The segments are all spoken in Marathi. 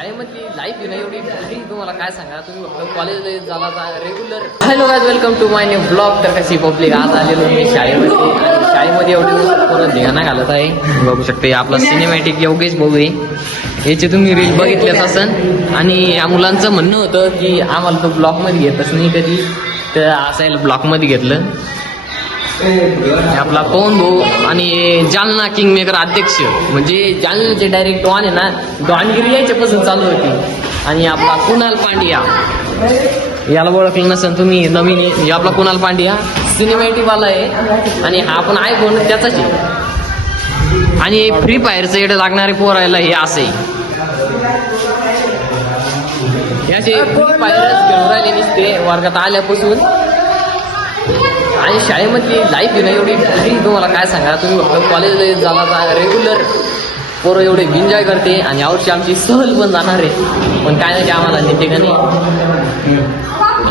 शाळेमधली लाईफ आहे ना एवढी बोरिंग, तुम्हाला काय सांगा. तुम्ही फक्त कॉलेजला झाला regular. Hello guys, welcome to my new blog. तर कशी पब्लिक, आज आलेलो मी शाळेमध्ये आणि शाळेमध्ये एवढी परत धिंगाणा घालत आहे. बघू शकते आपला सिनेमॅटिक योगेश भाऊ आहे. याचे तुम्ही रील बघितलेच असन. आणि या मुलांचं म्हणणं होतं की आम्हाला तो ब्लॉकमध्ये घेतच नाही कधी, तर असायला ब्लॉकमध्ये घेतलं. आपला पवन भाऊ आणि जालना किंग मेकर अध्यक्ष, म्हणजे जालन्याचे डायरेक्ट डॉन आहे ना, डॉनगिरी याच्यापासून चालू होती. आणि आपला कुणाल पांड्या, याला ओळखलं नसेल तुम्ही, नवीन हे आपला कुणाल पांड्या सिनेमॅटिकवाला आहे. आणि हा पण आयफोन त्याचाच आहे. आणि फ्री फायरचं एवढं लागणारे पोरायला हे असे याचे फ्री फायरच खेळून राहिले नुसते वर्गात आल्यापासून. आणि शाळेमधली लाईफ आहे ना एवढी बोरिंग, तुम्हाला काय सांगा. तुम्ही फक्त कॉलेजला झाला रेग्युलर पोरं एवढे एन्जॉय करते. आणि यावर्षी आमची सहल पण जाणार आहे, पण काय नाही आम्हाला नेते का नाही.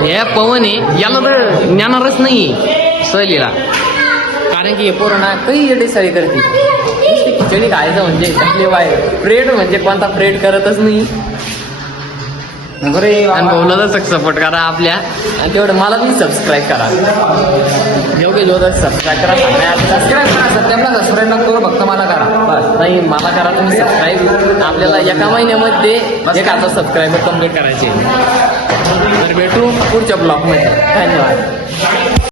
हे पवन आहे, याला तर ज्ञानारच नाही सहलीला, कारण की हे पोरं ना काही एवढी सळी करते. खिचडी खायचं म्हणजे कसले वाय फ्रेड, म्हणजे कोणता फ्रेड करतच नाही. आणि भाऊला तर सपोर्ट करा आपल्या, आणि तेवढं मला पण सबस्क्राईब करा. योग्य जोर सबस्क्राईब करा, सबस्क्राईब करा. सत्याला सबस्क्राईब नको करू, फक्त मला करा बस. नाही मला करा तुम्ही सबस्क्राईब. आपल्याला एका महिन्यामध्ये 1000 सबस्क्रायबर कम्प्लीट करायचे. तर भेटू पुढच्या ब्लॉगमध्ये. धन्यवाद.